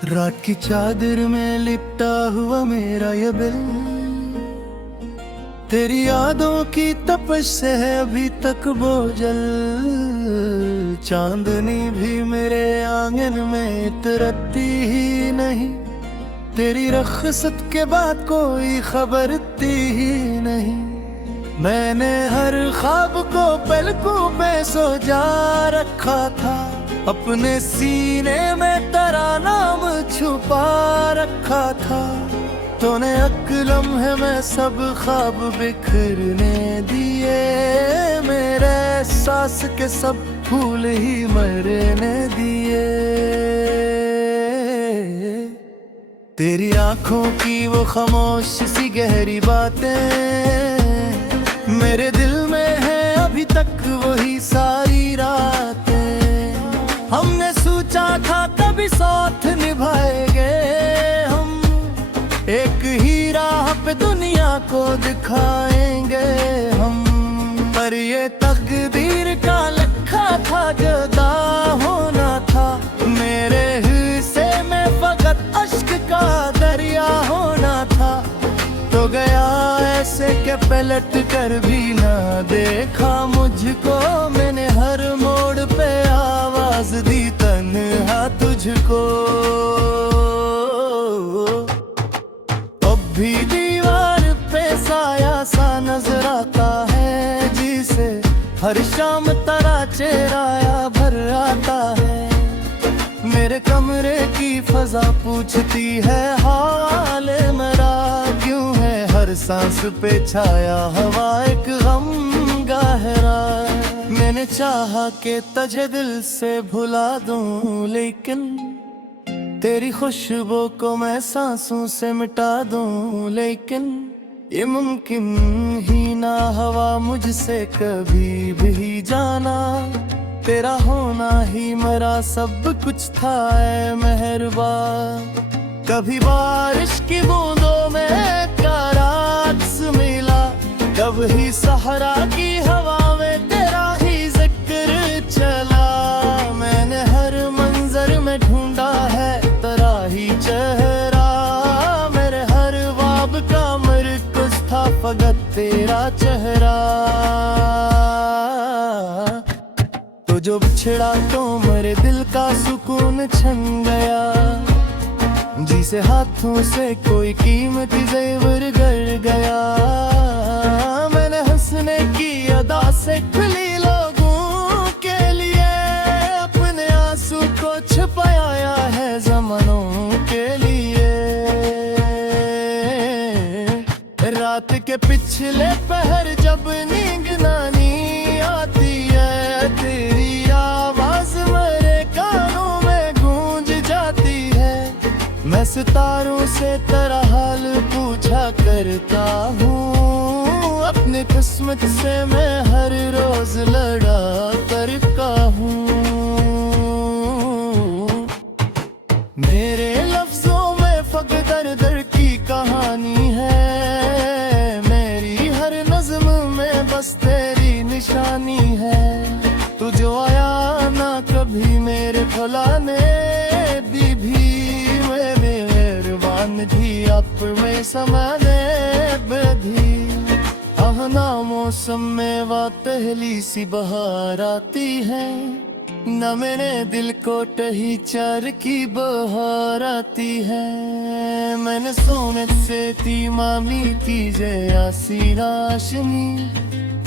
रात की चादर में लिपटा हुआ मेरा ये दिल तेरी यादों की तपश से है अभी तक बोझल। चांदनी भी मेरे आंगन में इतरती ही नहीं, तेरी रखसत के बाद कोई खबरती ही नहीं। मैंने हर ख्वाब को पलकों पे सजा रखा था, अपने सीने में तेरा नाम छुपा रखा था। तूने अकलम है मैं सब ख्वाब बिखरने दिए, मेरे सांस के सब फूल ही मरने दिए। तेरी आंखों की वो खामोश सी गहरी बातें मेरे दिल में है अभी तक वही सारी रातें। हमने सोचा था कभी साथ निभाएंगे हम, एक ही राह पे दुनिया को दिखाएंगे हम। पर ये तकदीर का लिखा था जुदा होना था, मेरे हिस्से में फकत अश्क का दरिया होना था। तो गया ऐसे के पलट कर भी ना देखा मुझको, मैंने हर मोड़ पे आवाज दी तन्हा तुझको। अब भी दीवार पे साया सा नजर आता है, जिसे हर शाम तेरा चेहरा भर आता है। मेरे कमरे की फजा पूछती है हाल मेरा क्यों है, हर सांस पे छाया हवा एक गम गहरा। मैंने चाहा कि तुझे दिल से भुला दूं, लेकिन तेरी खुशबू को मैं सांसों से मिटा दूं। लेकिन ये मुमकिन ही ना हवा मुझसे कभी भी जाना, तेरा होना ही मेरा सब कुछ था ऐ मेहरबान। कभी बारिश की बूंदों में कराक्स मिला, कभी सहरा की हवा में तेरा ही जिक्र चला। मैंने हर मंजर में ढूंढा है तेरा ही चेहरा, मेरे हर ख्वाब का मरकज़ था फकत तेरा चेहरा। तो जो बिछड़ा तो मेरे दिल का सुकून छन गया, जिसे हाथों से कोई कीमती ज़ेवर गिर गया। मैंने हंसने की अदा से खुली लोगों के लिए अपने आंसू को छुपाया है ज़मानों के लिए। रात के पिछले पहर जब नींद नानी आती है, तेरी आवाज मेरे कानों में गूंज जाती है। मैं सितारों से तेरा हाल पूछा करता हूँ, अपनी किस्मत से मैं हर रोज लड़ा करता हूँ। मेरे लफ्जों में फकत दर की कहानी है, मेरी हर नज़्म में बस तेरी निशानी है। तू जो आया ना कभी मेरे फलाने दी भी थी अप में समाने बधी। आहना मौसम में वह पहली सी बहार आती है, न मेरे दिल को टही चार की बहार आती है। मैंने सोने से थी मामी की जयासी राशनी,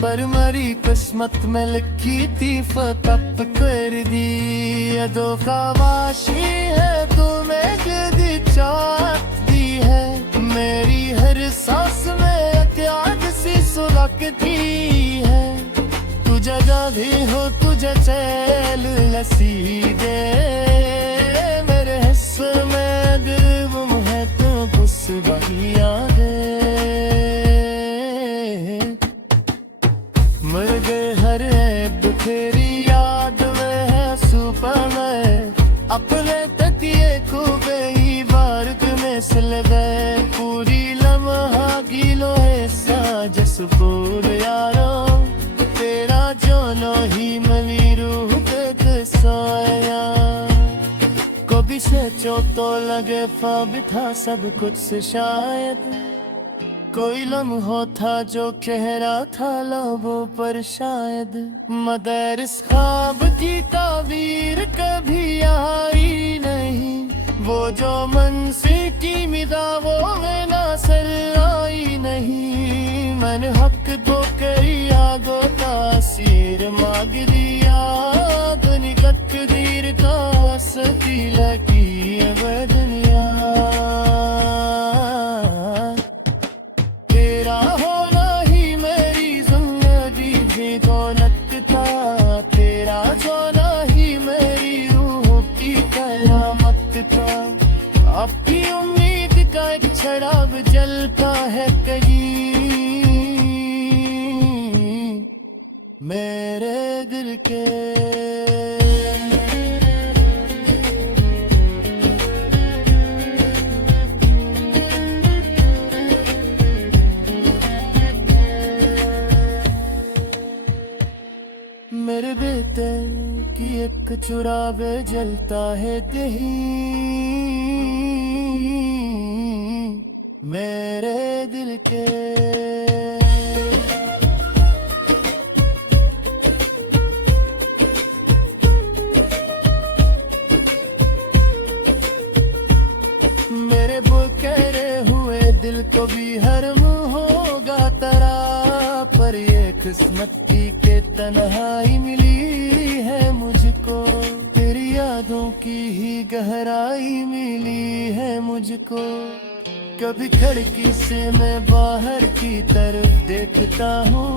पर मरी किस्मत में लिखी थी फतप कर दी। अदो खावाशी है तुम्हें जदी चाहत दी है, मेरी हर सांस में त्याग सी सुलगती है। तू जगह भी हो तुझे चैल लसी दे, मेरे हिस्से में दिल है तो घुस बहिया दे। मर गए हर ऐब तेरी याद में है सुपा में, अपने तकिए को गई बारक में सिलवे। पूरी लम्हा गिलो है साजस पूर यारो, तेरा जोनो ही मवी रूह पे सोया। को भी से सोचो तो लगे ख्वाब था सब कुछ से शायद, कोई लम्हा था जो कह रहा था लबों पर शायद, मगर इस ख्वाब की ताबीर कभी आई नहीं, वो जो मन से की मिदा वो में ना सर आई नहीं। मैंने हक तो करिया गो तासीर मांग दिया निकट दीर का सती लगी बदनिया, तेरा होना ही मेरी जिंदगी भी दौलत था, तेरा होना ही मेरी रूह की कयामत था। आपकी उम्मीद का एक चिराग जलता है कहीं मेरे दिल के। मेरे बेटे की एक चुरावे जलता है कहीं मेरे दिल के। मेरे बुकेरे हुए दिल को भी हरम होगा तरा, पर ये किस्मत की के तन्हाई मिली है मुझको, तेरी यादों की ही गहराई मिली है मुझको। कभी खिड़की से मैं बाहर की तरफ देखता हूँ,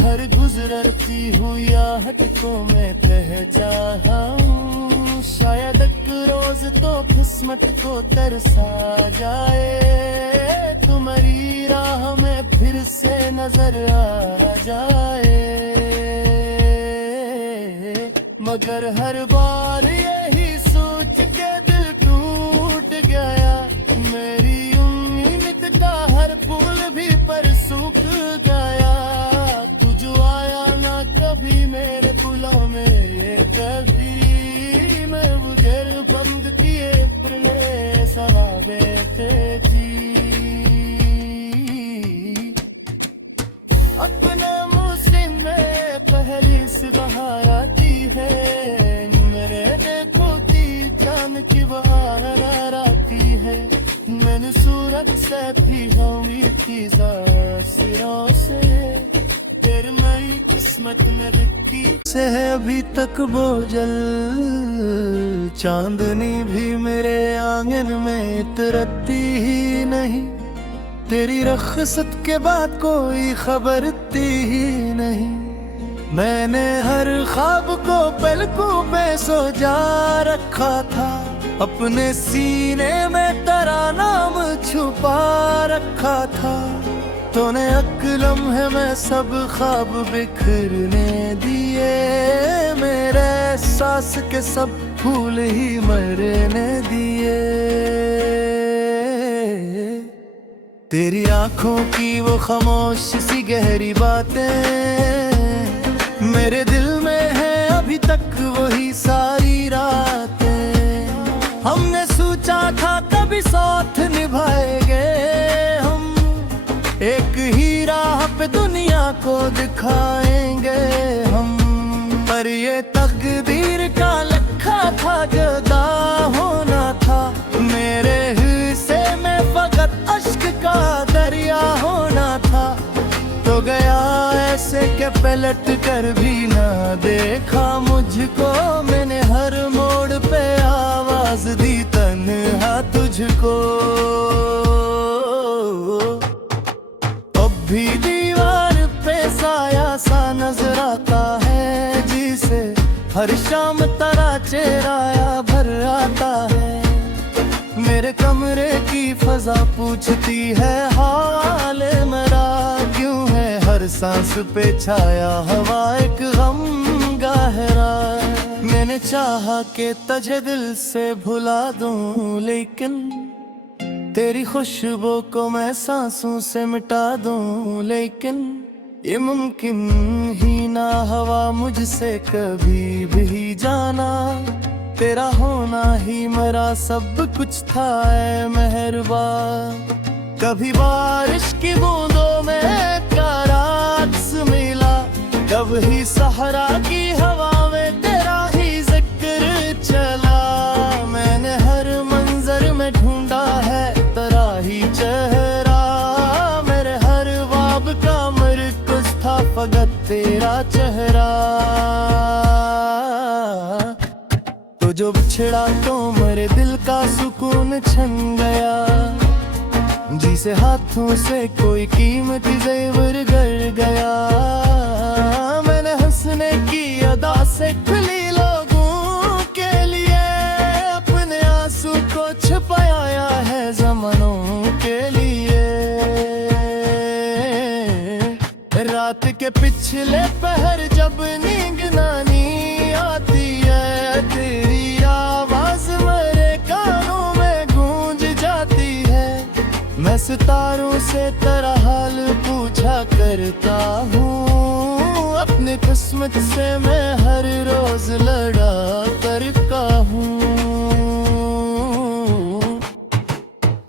हर गुजरती हुई आहट को मैं पहचाना हूँ, शायद एक रोज तो किस्मत को तरसा जाए, तुम्हारी राह में फिर से नजर आ जाए, मगर हर बार यही सोच के दिल टूट गया, मेरी उम्मीद का हर फूल भी पर सूख गया, तू जो आया ना कभी मेरे फूलों में ये कभी, मैं बुझर बंद किए प्रेम सहाबे थे जी। अपने मुस्लिम में पहली से बहार आती है, मेरे देखो की जान की बहार आती है, मैंने सूरत से भी उम्मीद की सिरों से, तेरे मेरी किस्मत में लिखी से है अभी तक बोझल, चांदनी भी मेरे आंगन में उतरती ही नहीं, तेरी रखसत के बाद कोई खबरती ही नहीं, मैंने हर ख्वाब को पलकों में सजा रखा था, अपने सीने में तेरा नाम छुपा रखा था, तूने अकलम है मैं सब ख्वाब बिखरने दिए, मेरे सांस के सब फूल ही मरने दिए, तेरी आंखों की वो खामोश सी गहरी बातें मेरे दिल में है अभी तक वही सारी रातें, हमने सोचा था कभी साथ निभाएंगे हम, एक ही राह पे दुनिया को दिखाएंगे हम, पर ये तकदीर का लिखा था जुदा होना था, मेरे हिस्से में फकत अश्क का दरिया होना था, तो गया ऐसे के पलट कर भी ना देखा मुझको, मैंने हर मोड़ पे आवाज दी तन्हा तुझको, अब भी दीवार पे साया सा नजर आता है, जिसे हर शाम तेरा चेहरा भर आता है, मेरे कमरे की फजा पूछती है हाल मेरा क्यों है, हर सांस पे छाया हवा एक गम गहरा, मैंने चाहा कि तुझे दिल से भुला दूं, लेकिन तेरी खुशबू को मैं सांसों से मिटा दूं, लेकिन ये मुमकिन ही ना हवा मुझसे कभी भी जाना, तेरा होना ही मेरा सब कुछ था ऐ मेहरबान। कभी बारिश की बूंदों में प्यारा अक्स मिला, कभी सहरा की हवा में तेरा ही जिक्र चला। मैंने हर मंजर में ढूंढा है तेरा ही चेहरा, मेरे हर ख्वाब का मरकज़ था फकत तेरा चेहरा। तो जो बिछड़ा तो मेरे दिल का सुकून छन गया, जिसे हाथों से कोई कीमती ज़ेवर गिर गया। मैंने हंसने की अदा से खुली लोगों के लिए अपने आंसू को छुपाया है ज़मानों के लिए। रात के पिछले पहर जब नींद नानी आती है, तेरी आवाज मेरे कानों में गूंज जाती है। मैं सितारों से तेरा हाल पूछा करता हूँ, अपनी किस्मत से मैं हर रोज लड़ा करता हूँ।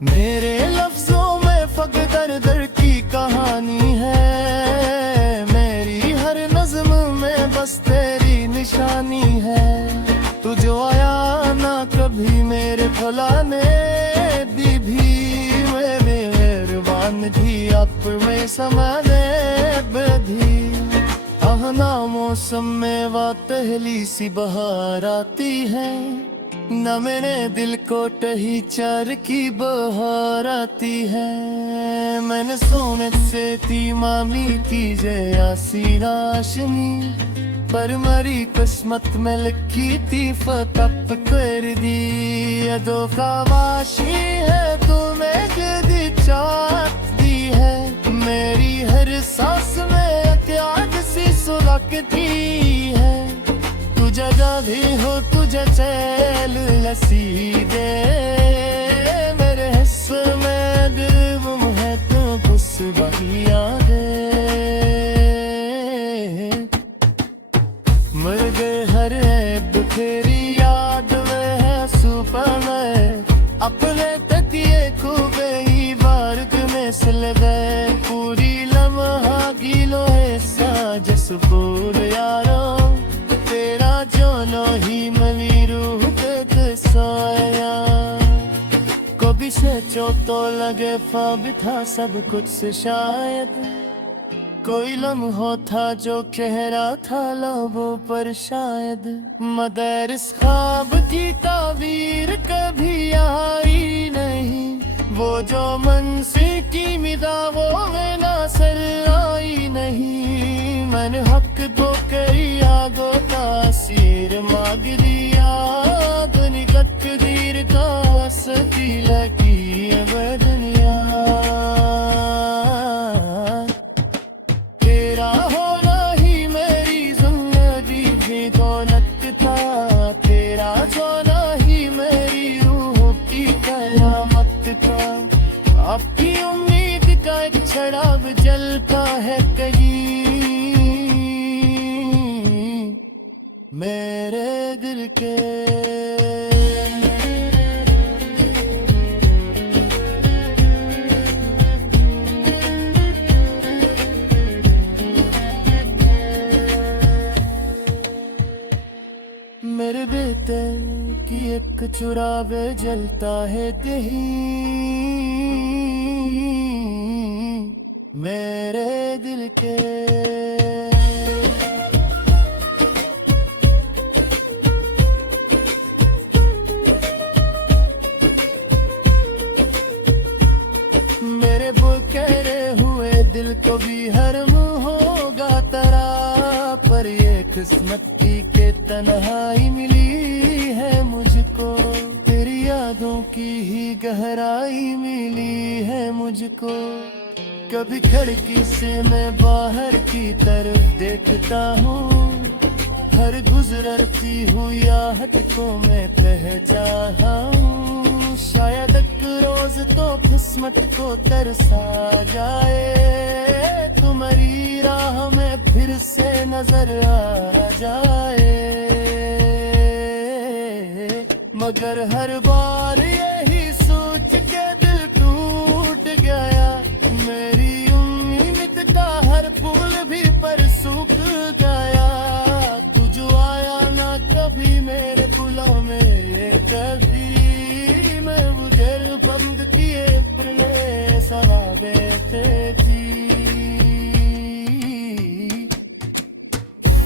मेरे लफ्जों में फकत दर्द की कहानी है, मेरी हर नज़्म में बस तेरी निशानी है। तू जो आया ना कभी मेरे फलाने दी भी थी आप में समाने बधी। आहना मौसम में वो पहली सी बहार आती है, न मेरे दिल को टही चार की बहार आती है। मैंने सोने से थी मामी की जयासी राशनी, पर मरी किस्मत में लिखी थी फतप कर दी। अदो खावाशी है तुम्हें जदी चाहती है, मेरी हर सांस में त्याग सी सुलगती है। तू जगह भी हो तुझे चैल लसी दे, मेरे हिस्से में गुम है तू उस बहिया दे। मर गए हर ऐब तेरी याद में है सुबह में, अपने तकिए को गई बारग में सिल गए। पूरी लम्हा गिलो है साज सुबूर यारो, तेरा जोनो ही मवी रूह के सोया। कभी से चोटो लगे ख्वाब था सब कुछ से शायद, कोई लम्हा था जो कह रहा था लबों पर शायद। मगर इस ख्वाब की ताबीर कभी आई नहीं, वो जो मनसी की मिदा वो में नासर आई नहीं। मैंने हक तो करी आगो तासीर मांग दिया, दुनिकत दीर का सती लगी बदनिया। तेरा होना ही मेरी जिंदगी की दौलत था, तेरा सोना ही मेरी रूह की कयामत था। आपकी उम्मीद का एक चिराग जलता है कहीं मेरे दिल के। मेरे बेटे की एक चुरावे जलता है दही, मेरे दिल के। मेरे बुकेरे हुए दिल को भी हरम होगा तरा, पर ये किस्मत की के तन्हाई मिली है मुझको। तेरी यादों की ही गहराई मिली है मुझको। कभी खिड़की से मैं बाहर की तरफ देखता हूँ, हर गुजरती हुई आहट को मैं पहचाना हूँ। शायद एक रोज तो किस्मत को तरसा जाए, तुम्हारी राह में फिर से नजर आ जाए। मगर हर बार यही सोच के दिल टूट गया। मेरी उम्मीद का हर फूल भी पर सूख गया। तू जो आया ना कभी मेरे फूलों में, कभी मैं वो दिल बंद किए अपने सहाबे थी।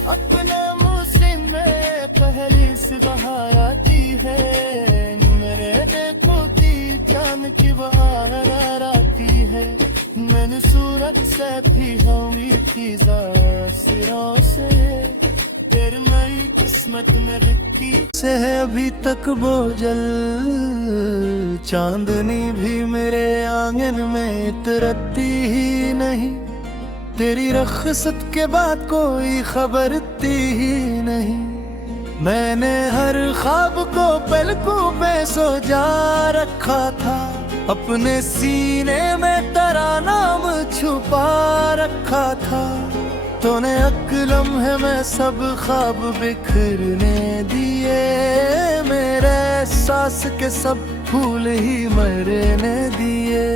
अपने मुस्लिम में पहली सी बहार आती है। मेरे देखो की जान की बहार आती है। मैंने सूरज से भी हुई थी सिरों से, तेरी नई किस्मत में लिखी से है अभी तक बोझल। चांदनी भी मेरे आंगन में इतरती ही नहीं। तेरी रखसत के बाद कोई खबर थी ही नहीं। मैंने हर ख्वाब को पलकों पे सजा रखा था। अपने सीने में तेरा नाम छुपा रखा था। तूने अकलम है मैं सब ख्वाब बिखरने दिए। मेरे सांस के सब फूल ही मरने दिए।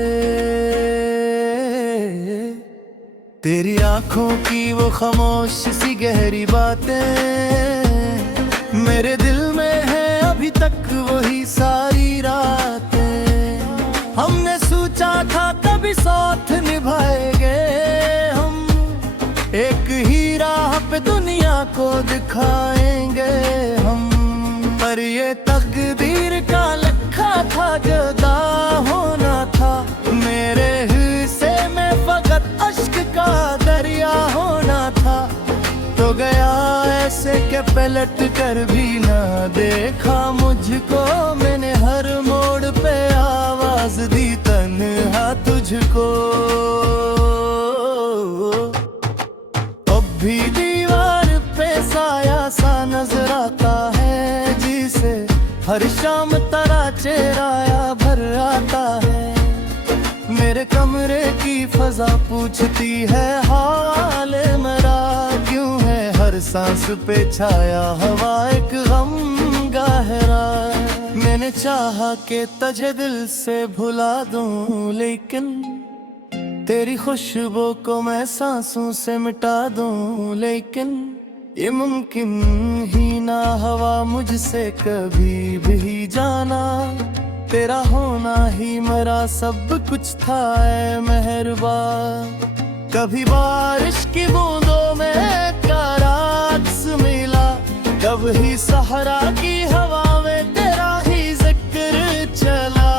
तेरी आंखों की वो खामोश सी गहरी बातें मेरे दिल में है अभी तक वही सारी रातें। हमने सोचा था कभी साथ निभाएंगे हम, एक ही राह पे दुनिया को दिखाएंगे हम। पर ये तकदीर का लिखा था, जुदा होना था। मेरे हिस्से में फकत अश्क का दरिया होना था। तो गया ऐसे के पलट कर भी ना देखा मुझको। मैंने हर मोड़ पे आवाज दी तन्हा तुझको। अब भी दीवार पे साया सा नजर आता है, जिसे हर शाम तेरा चेहरा भर आता है। मेरे कमरे की फजा पूछती है हाल मेरा क्यों है। हर सांस पे छाया हवा एक गम गहरा। मैंने चाहा कि तुझे दिल से भुला दूं, लेकिन तेरी खुशबू को मैं सांसों से मिटा दूं। लेकिन ये मुमकिन ही ना हवा मुझसे कभी भी जाना। तेरा होना ही मेरा सब कुछ था ऐ मेहरबान। कभी बारिश की बूंदों में राक्स मिला, कभी सहरा की हवा में तेरा ही जिक्र चला।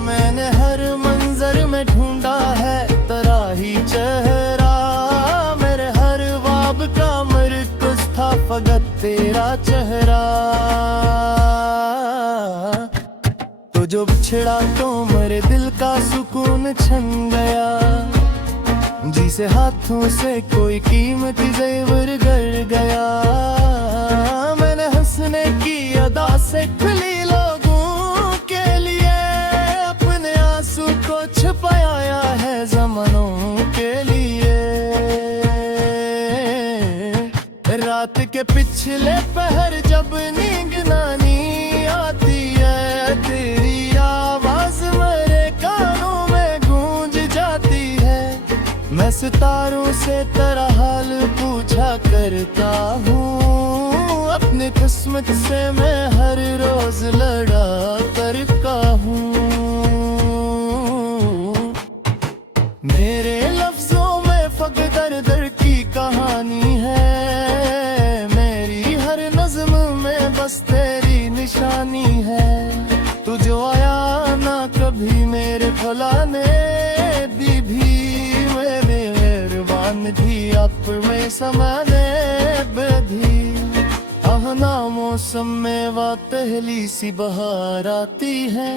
मैंने हर मंजर में ढूंढा है तेरा ही चेहरा। मेरे हर ख्वाब का मरकज़ था फकत तेरा चेहरा। तो जो बिछड़ा तो मेरे दिल का सुकून छन गया। जिसे हाथों से कोई कीमती ज़ेवर गिर गया। मैंने हंसने की अदा से खुली लोगों के लिए अपने आंसू को छुपाया है ज़मानों के लिए। रात के पिछले पहर जब नींद नानी आती है, तेरी आवाज मेरे कानों में गूंज जाती है। मैं सितारों से तेरा हाल पूछा करता हूँ। अपनी किस्मत से मैं हर रोज लड़ा करता हूँ। मेरे लफ्जों में फकत दर्द की कहानी है। मेरी हर नज़्म में बस तेरी निशानी है। तू जो आया ना कभी मेरे फलाने दी भी थी आप में समाने बधी। आहना मौसम में वो पहली सी बहार आती है।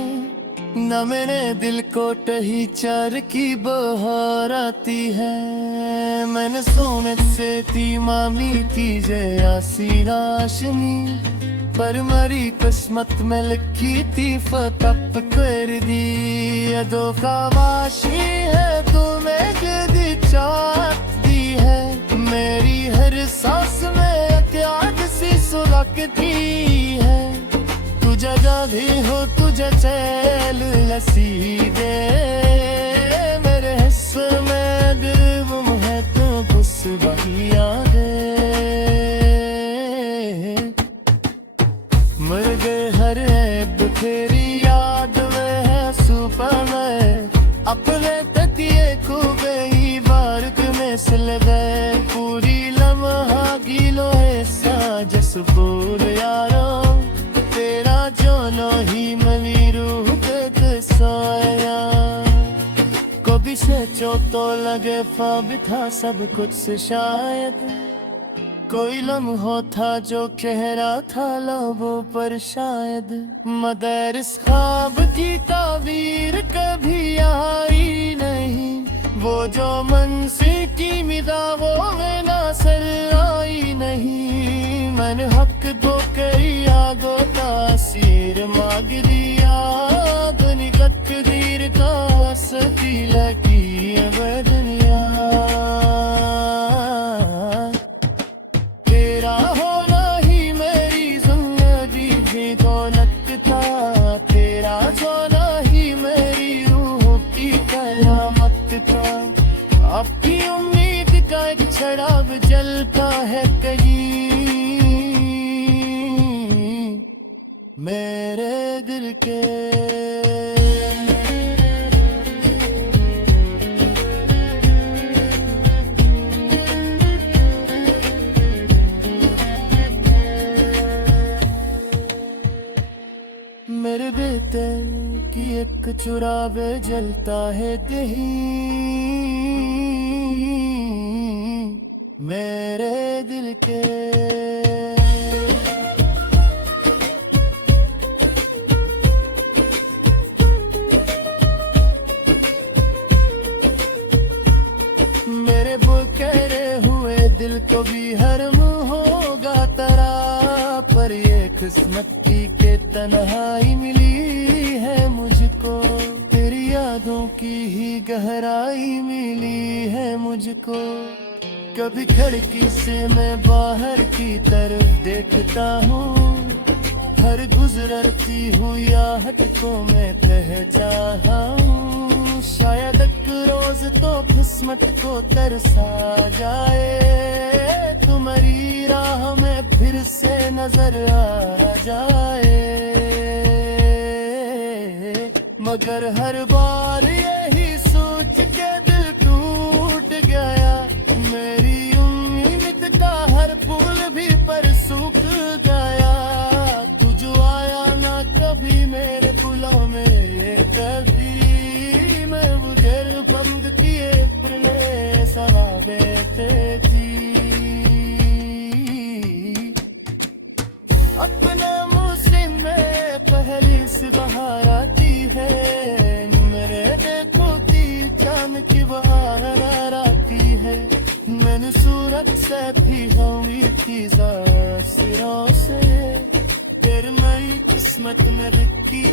न मेरे दिल को टही चार की बहार आती है। मैंने सोने से थी मामी की जयासी राशनी, पर मरी किस्मत में लिखी थी फतप कर दी। अदो का वाशी है तुम्हें कदी चाहती है। मेरी हर सांस में त्याग सी सुलगती है। तू जगह भी हो तुझे चैल लसी दे, मेरे हिस्से में दिल गुम है तो कुछ बहिया दे। मर गए हर ऐब तेरी याद में है सुबह में, अपने तकिए को गई बार में सिल गए, पूरी लम्हा गिलो है साजस बोल यारो, तेरा जोनो ही मनी रूह के सोया। कभी से जो तो लगे ख्वाब था सब कुछ से शायद, कोई लम्हा था जो कह रहा था लबों पर शायद, मगर इस ख्वाब की ताबीर कभी आई नहीं, वो जो मन से की मिदावों में ना सर आई नहीं। मैंने हक तो करी आगो तासीर मांग दिया, दुनिकत दीर का सती लगी बदनिया। तेरा होना ही मेरी जिंदगी की दौलत था, तेरा सोना ही मेरी रूह की करामत था। आपकी उम्मीद का एक चिराग जलता है कहीं मेरे दिल के। मेरे बेटे की एक चुरावे जलता है कहीं मेरे दिल के। मेरे बुकेरे हुए दिल को भी हरम होगा तरा, पर ये किस्मत की के तन्हाई मिली है मुझको, तेरी यादों की ही गहराई मिली है मुझको। कभी खिड़की से मैं बाहर की तरफ देखता हूँ, हर गुजरती हुई आहट को मैं पहचाना हूँ, शायद एक रोज तो किस्मत को तरसा जाए, तुम्हारी राह में फिर से नजर आ जाए। मगर हर बार यही सोच के दिल टूट गया, मेरी उम्मीद का हर फूल भी पर सूख गया। तू जो आया ना कभी मेरे फूलों में कभी, मैं गुजर बंद किए फिर सवाबे थी। अपने मुस्लिम में पहली सी बहार आती है, मेरे देखो की चांद की बहार आती है। मैंने सूरज से भी हुई थी सिरों से, फिर मेरी किस्मत में लिखी